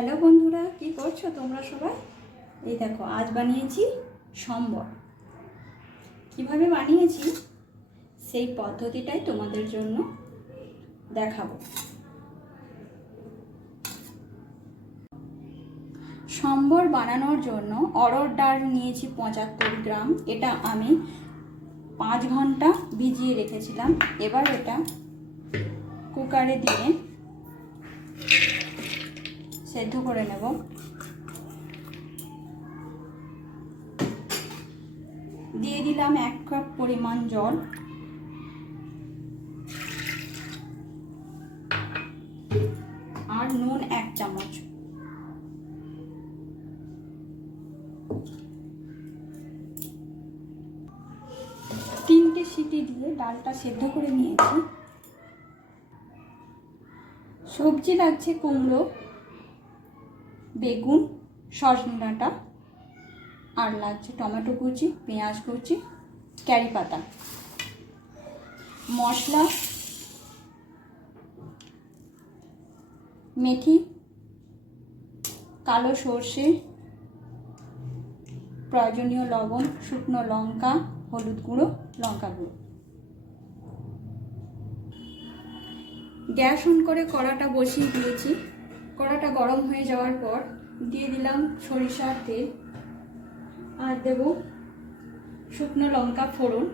Hello বন্ধুরা, কি করছো তোমরা সবাই? এই দেখো, আজ বানিয়েছি সম্বর। কিভাবে বানিয়েছি সেই পদ্ধতিটাই তোমাদের জন্য দেখাবো। সম্বর বানানোর জন্য অড়হর ডাল নিয়েছি 75 গ্রাম। এটা আমি 5 ঘন্টা ভিজিয়ে রেখেছিলাম। এবার এটা কুকারে দিয়ে সেদ্ধ করে নেব। দিয়ে দিলাম 1 কাপ পরিমাণ জল। আর নুন 1 চামচ। তিনটে সিটি দিয়ে ডালটা সেদ্ধ করে নিয়েছি। সবজি লাগছে কুমড়ো, বেগুন, সজনে ডাঁটা, আর লাগছে টমেটো কুচি, পেঁয়াজ কুচি, কারি পাতা। মশলা মেথি, কালো সর্ষে, প্রয়োজনীয় লবণ, শুকনো লঙ্কা, হলুদ গুঁড়ো, লঙ্কা গুঁড়ো। গ্যাস অন করে কড়াটা বসিয়ে দিয়েছি। কড়াটা গরম হয়ে যাওয়ার পর দিয়ে দিলাম সরিষার তেল, আর দেব শুকনো লঙ্কা ফোড়ন,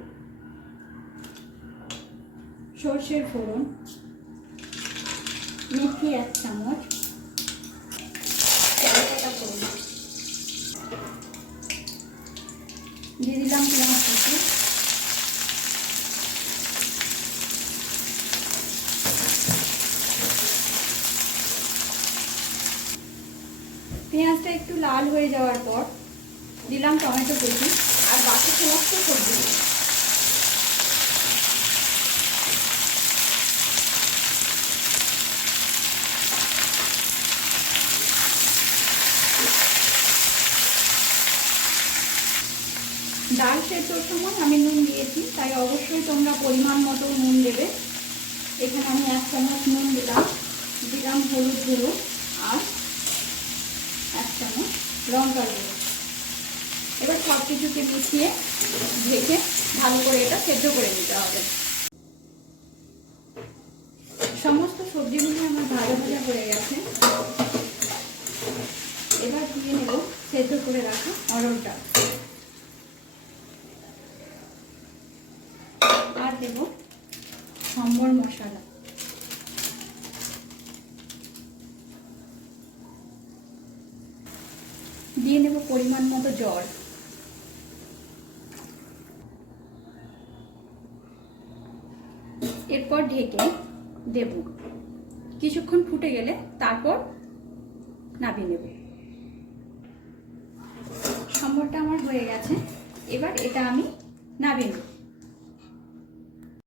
সর্ষের ফোড়ন, মেথি 1 চামচ, তেজপাতা ফোড়ন, দিয়ে দিলাম পেঁয়াজ কুচি। পেঁয়াজটা একটু লাল হয়ে যাওয়ার পর দিলাম টমেটো কুচি আর বাকি সমস্ত সবজি। ডাল সেদ্ধর সময় আমি নুন দিয়েছি, তাই অবশ্যই তোমরা পরিমাণ মতো নুন দেবে। এখানে আমি 1 চামচ নুন দিলাম হলুদ গুঁড়ো আর 1 চামচ লঙ্কা গুঁড়ো। এবার সব কিছুকে মিশিয়ে ঢেকে ভালো করে এটা সেদ্ধ করে নিতে হবে। সমস্ত সবজিগুলি আমার ভাজা ভাজা হয়ে গেছে। এবার দিয়ে নেব সেদ্ধ করে রাখা অড়হর ডাল, আর দেব সম্বর মশলা। দিয়ে নেব পরিমাণ মতো জল। এরপর ঢেকে দেব। কিছুক্ষণ ফুটে গেলে তারপর নামিয়ে নেব। সম্বরটা আমার হয়ে গেছে। এবার এটা আমি নামিয়ে নেব।